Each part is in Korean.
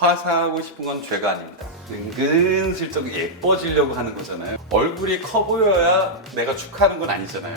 화사하고 싶은 건 죄가 아닙니다. 은근슬쩍 예뻐지려고 하는 거잖아요. 얼굴이 커 보여야 내가 축하하는 건 아니잖아요.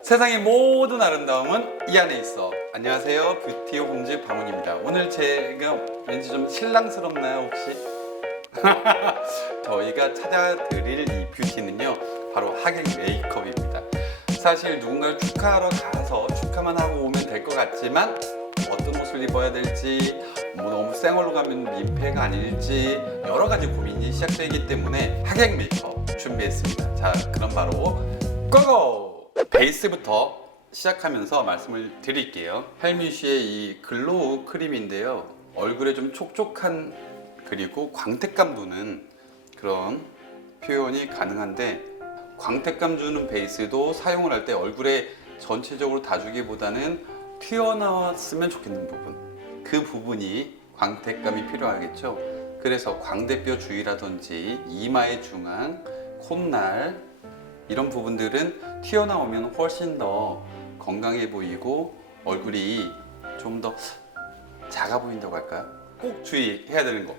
세상의 모든 아름다움은 이 안에 있어. 안녕하세요, 뷰티 홈즈 방훈입니다. 오늘 제가 왠지 좀 신랑스럽나요 혹시? 저희가 찾아드릴 이 뷰티는요, 바로 하객 메이크업입니다. 사실 누군가를 축하하러 가서 축하만 하고 오면 될 것 같지만 어떤 옷을 입어야 될지, 너무 생얼로 가면 민폐가 아닐지 여러 가지 고민이 시작되기 때문에 하객 메이크업 준비했습니다. 자, 그럼 바로 고고! 베이스부터 시작하면서 말씀을 드릴게요. 헬미쉬의 이 글로우 크림인데요, 얼굴에 좀 촉촉한 그리고 광택감 도는 그런 표현이 가능한데, 광택감 주는 베이스도 사용을 할 때 얼굴에 전체적으로 다 주기보다는 튀어나왔으면 좋겠는 부분, 그 부분이 광택감이 필요하겠죠. 그래서 광대뼈 주위라든지 이마의 중앙, 콧날 이런 부분들은 튀어나오면 훨씬 더 건강해 보이고 얼굴이 좀 더 작아 보인다고 할까요? 꼭 주의해야 되는 거,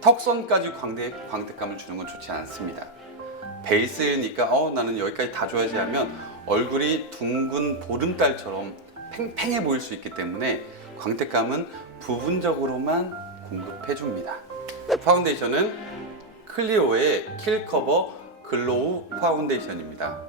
턱선까지 광택감을 주는 건 좋지 않습니다. 베이스니까 나는 여기까지 다 줘야지 하면 얼굴이 둥근 보름달처럼 팽팽해 보일 수 있기 때문에 광택감은 부분적으로만 공급해 줍니다. 파운데이션은 클리오의 킬커버 글로우 파운데이션입니다.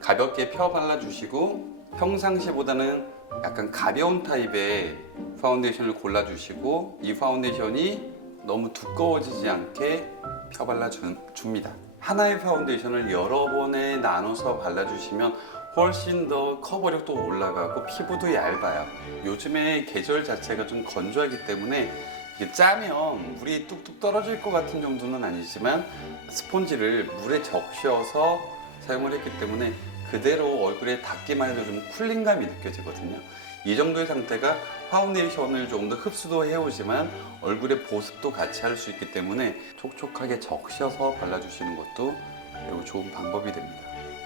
가볍게 펴 발라주시고 평상시보다는 약간 가벼운 타입의 파운데이션을 골라주시고, 이 파운데이션이 너무 두꺼워지지 않게 펴 발라줍니다. 하나의 파운데이션을 여러 번에 나눠서 발라주시면 훨씬 더 커버력도 올라가고 피부도 얇아요. 요즘에 계절 자체가 좀 건조하기 때문에 이게 짜면 물이 뚝뚝 떨어질 것 같은 정도는 아니지만 스폰지를 물에 적셔서 사용을 했기 때문에 그대로 얼굴에 닿기만 해도 좀 쿨링감이 느껴지거든요. 이 정도의 상태가 파운데이션을 조금 더 흡수도 해오지만 얼굴의 보습도 같이 할 수 있기 때문에 촉촉하게 적셔서 발라주시는 것도 매우 좋은 방법이 됩니다.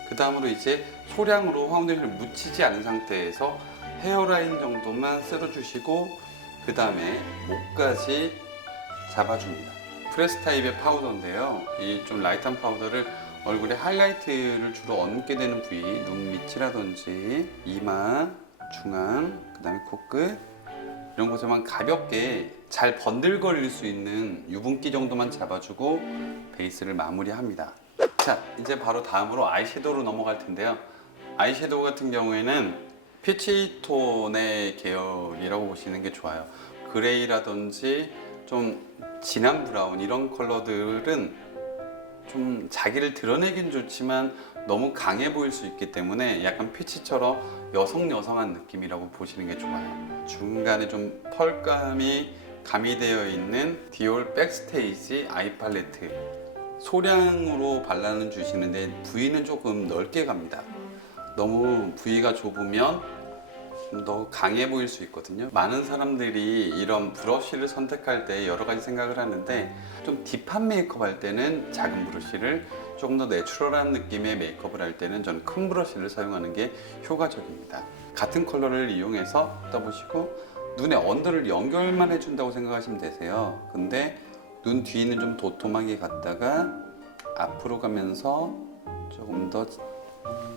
그 다음으로 이제 소량으로 파운데이션을 묻히지 않은 상태에서 헤어라인 정도만 쓸어주시고, 그 다음에 목까지 잡아줍니다. 프레스 타입의 파우더인데요, 이 좀 라이트한 파우더를 얼굴에 하이라이트를 주로 얹게 되는 부위, 눈 밑이라든지 이마, 중앙, 그 다음에 코끝 이런 곳에만 가볍게 잘 번들거릴 수 있는 유분기 정도만 잡아주고 베이스를 마무리합니다. 자, 이제 바로 다음으로 아이섀도우로 넘어갈 텐데요. 아이섀도우 같은 경우에는 피치톤의 계열이라고 보시는 게 좋아요. 그레이라든지 좀 진한 브라운 이런 컬러들은 좀 자기를 드러내긴 좋지만 너무 강해 보일 수 있기 때문에 약간 피치처럼 여성한 느낌이라고 보시는 게 좋아요. 중간에 좀 펄감이 가미되어 있는 디올 백스테이지 아이 팔레트, 소량으로 발라는 주시는데 부위는 조금 넓게 갑니다. 너무 부위가 좁으면 좀 더 강해 보일 수 있거든요. 많은 사람들이 이런 브러쉬를 선택할 때 여러 가지 생각을 하는데, 좀 딥한 메이크업 할 때는 작은 브러쉬를, 조금 더 내추럴한 느낌의 메이크업을 할 때는 저는 큰 브러쉬를 사용하는 게 효과적입니다. 같은 컬러를 이용해서 떠보시고 눈의 언더를 연결만 해준다고 생각하시면 되세요. 근데 눈 뒤는 좀 도톰하게 갔다가 앞으로 가면서 조금 더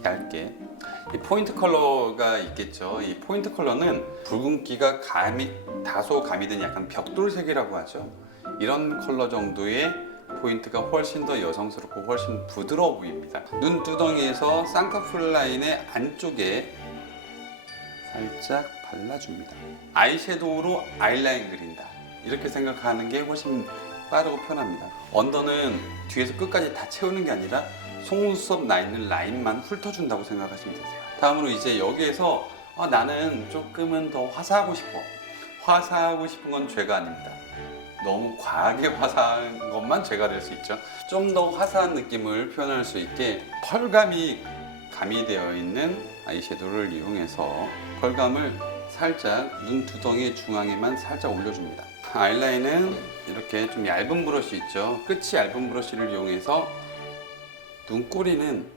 얇게, 이 포인트 컬러가 있겠죠. 이 포인트 컬러는 붉은기가 다소 가미된 약간 벽돌색이라고 하죠. 이런 컬러 정도의 포인트가 훨씬 더 여성스럽고 훨씬 부드러워 보입니다. 눈두덩이에서 쌍꺼풀 라인의 안쪽에 살짝 발라줍니다. 아이섀도우로 아이라인 그린다, 이렇게 생각하는 게 훨씬 빠르고 편합니다. 언더는 뒤에서 끝까지 다 채우는 게 아니라 속눈썹 나 있는 라인만 훑어준다고 생각하시면 되세요. 다음으로 이제 여기에서 나는 조금은 더 화사하고 싶어. 화사하고 싶은 건 죄가 아닙니다. 너무 과하게 화사한 것만 죄가 될 수 있죠. 좀 더 화사한 느낌을 표현할 수 있게 펄감이 가미되어 있는 아이섀도우를 이용해서 펄감을 살짝 눈두덩이 중앙에만 살짝 올려줍니다. 아이라인은 이렇게 좀 얇은 브러쉬 있죠. 끝이 얇은 브러쉬를 이용해서 눈꼬리는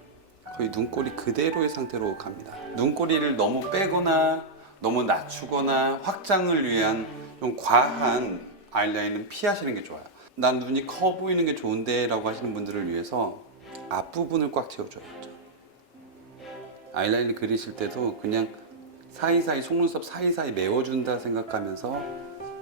거의 눈꼬리 그대로의 상태로 갑니다. 눈꼬리를 너무 빼거나 너무 낮추거나 확장을 위한 좀 과한 아이라인은 피하시는 게 좋아요. 난 눈이 커 보이는 게 좋은데 라고 하시는 분들을 위해서 앞부분을 꽉 채워줘야죠. 아이라인을 그리실 때도 그냥 사이사이 속눈썹 사이사이 메워준다 생각하면서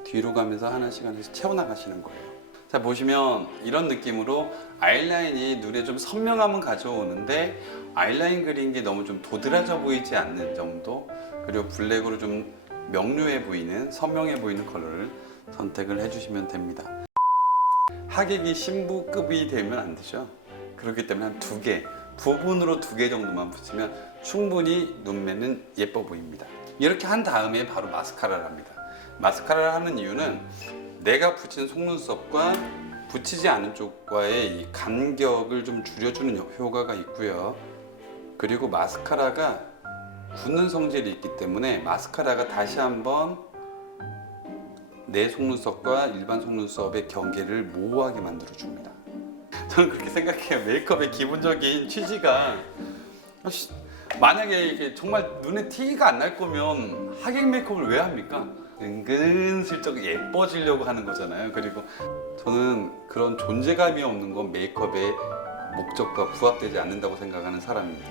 뒤로 가면서 하나씩 하나씩 채워나가시는 거예요. 자, 보시면 이런 느낌으로 아이라인이 눈에 좀 선명함은 가져오는데 아이라인 그린 게 너무 좀 도드라져 보이지 않는 정도, 그리고 블랙으로 좀 명료해 보이는, 선명해 보이는 컬러를 선택을 해주시면 됩니다. 하객이 신부급이 되면 안 되죠. 그렇기 때문에 한 2개, 부분으로 2개 정도만 붙이면 충분히 눈매는 예뻐 보입니다. 이렇게 한 다음에 바로 마스카라를 합니다. 마스카라를 하는 이유는 내가 붙인 속눈썹과 붙이지 않은 쪽과의 이 간격을 좀 줄여주는 효과가 있고요. 그리고 마스카라가 굳는 성질이 있기 때문에 마스카라가 다시 한번 내 속눈썹과 일반 속눈썹의 경계를 모호하게 만들어 줍니다. 저는 그렇게 생각해요. 메이크업의 기본적인 취지가 만약에 이게 정말 눈에 티가 안 날 거면 하객 메이크업을 왜 합니까? 은근슬쩍 예뻐지려고 하는 거잖아요. 그리고 저는 그런 존재감이 없는 건 메이크업의 목적과 부합되지 않는다고 생각하는 사람입니다.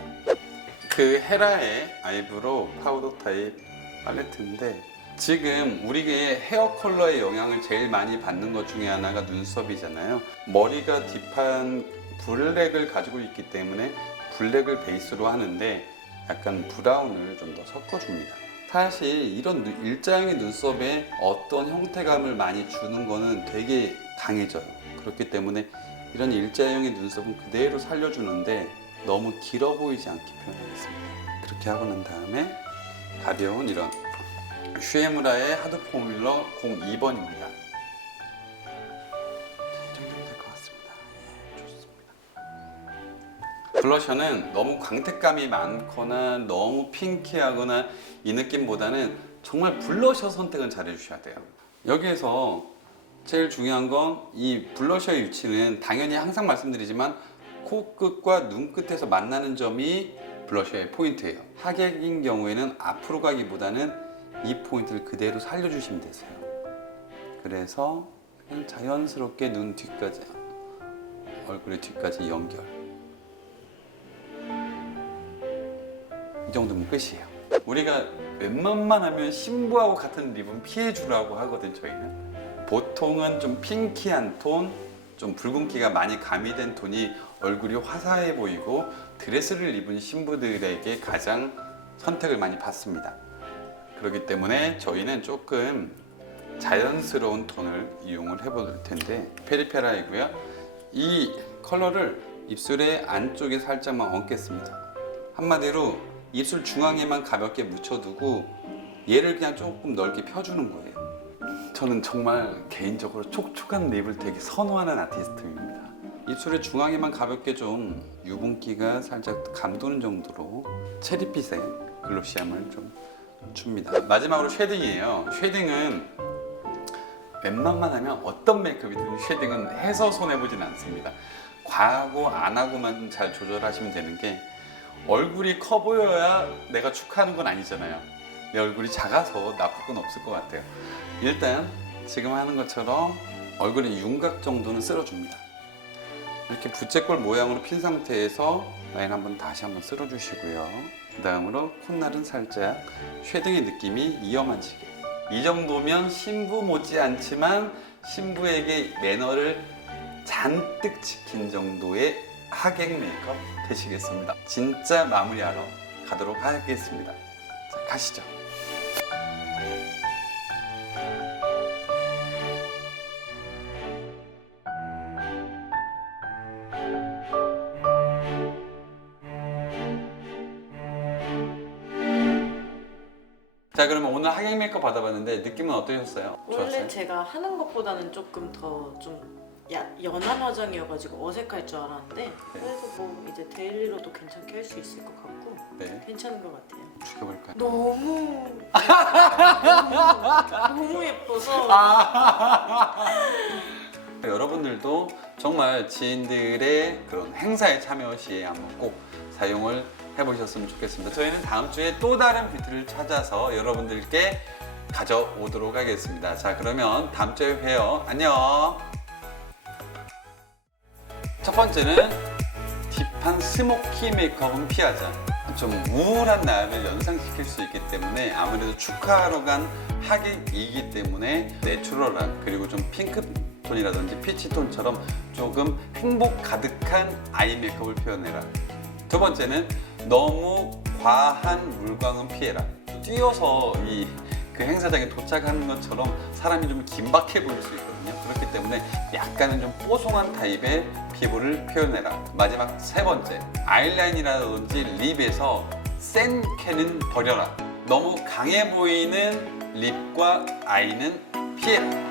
그 헤라의 아이브로우 파우더 타입 팔레트인데, 지금 우리의 헤어 컬러의 영향을 제일 많이 받는 것 중에 하나가 눈썹이잖아요. 머리가 딥한 블랙을 가지고 있기 때문에 블랙을 베이스로 하는데 약간 브라운을 좀 더 섞어줍니다. 사실 이런 일자형의 눈썹에 어떤 형태감을 많이 주는 거는 되게 강해져요. 그렇기 때문에 이런 일자형의 눈썹은 그대로 살려주는데 너무 길어 보이지 않게 표현하겠습니다. 그렇게 하고 난 다음에 가벼운 이런 슈에무라의 하드 포뮬러 02번입니다. 이 정도면 될 것 같습니다. 예, 좋습니다. 블러셔는 너무 광택감이 많거나 너무 핑키하거나 이 느낌보다는 정말 블러셔 선택은 잘 해주셔야 돼요. 여기에서 제일 중요한 건 이 블러셔의 위치는 당연히 항상 말씀드리지만 코끝과 눈끝에서 만나는 점이 블러셔의 포인트예요. 하객인 경우에는 앞으로 가기보다는 이 포인트를 그대로 살려주시면 되세요. 그래서 그냥 자연스럽게 눈 뒤까지, 얼굴의 뒤까지 연결. 이 정도면 끝이에요. 우리가 웬만만 하면 신부하고 같은 립은 피해주라고 하거든. 저희는 보통은 좀 핑키한 톤, 좀 붉은기가 많이 가미된 톤이 얼굴이 화사해 보이고 드레스를 입은 신부들에게 가장 선택을 많이 받습니다. 그렇기 때문에 저희는 조금 자연스러운 톤을 이용을 해볼 텐데, 페리페라이고요. 이 컬러를 입술의 안쪽에 살짝만 얹겠습니다. 한마디로 입술 중앙에만 가볍게 묻혀두고 얘를 그냥 조금 넓게 펴주는 거예요. 저는 정말 개인적으로 촉촉한 립을 되게 선호하는 아티스트입니다. 입술의 중앙에만 가볍게 좀 유분기가 살짝 감도는 정도로 체리빛의 글로시함을 좀 줍니다. 마지막으로 쉐딩이에요. 쉐딩은 웬만만 하면 어떤 메이크업이든 쉐딩은 해서 손해보진 않습니다. 과하고 안 하고만 잘 조절하시면 되는 게, 얼굴이 커 보여야 내가 축하하는 건 아니잖아요. 내 얼굴이 작아서 나쁠 건 없을 것 같아요. 일단 지금 하는 것처럼 얼굴의 윤곽 정도는 쓸어줍니다. 이렇게 부채꼴 모양으로 핀 상태에서 라인 다시 한번 쓸어주시고요. 그 다음으로 콧날은 살짝 쉐딩의 느낌이 이어만지게. 이 정도면 신부 못지않지만 신부에게 매너를 잔뜩 지킨 정도의 하객 메이크업 되시겠습니다. 진짜 마무리하러 가도록 하겠습니다. 자, 가시죠. 자, 그러면 오늘 하객 메이크업 받아봤는데 느낌은 어떠셨어요? 원래 좋았어요? 제가 하는 것보다는 조금 더 좀 연한 화장이어가지고 어색할 줄 알았는데 그래도 뭐 이제 데일리로도 괜찮게 할 수 있을 것 같고 네. 괜찮은 것 같아요. 죽여볼까요? 너무 예뻐서 여러분들도 정말 지인들의 그런 행사에 참여 시에 한번 꼭 사용을 해보셨으면 좋겠습니다. 저희는 다음 주에 또 다른 뷰티를 찾아서 여러분들께 가져오도록 하겠습니다. 자, 그러면 다음 주에 봬요. 안녕. 첫 번째는 딥한 스모키 메이크업은 피하자. 좀 우울한 날을 연상시킬 수 있기 때문에 아무래도 축하하러 간 하객이기 때문에 내추럴한 그리고 좀 핑크톤이라든지 피치톤처럼 조금 행복 가득한 아이 메이크업을 표현해라. 두 번째는 너무 과한 물광은 피해라. 뛰어서 그 행사장에 도착하는 것처럼 사람이 좀 긴박해 보일 수 있거든요. 그렇기 때문에 약간은 좀 뽀송한 타입의 피부를 표현해라. 마지막 세 번째, 아이라인이라든지 립에서 센 캔은 버려라. 너무 강해 보이는 립과 아이는 피해라.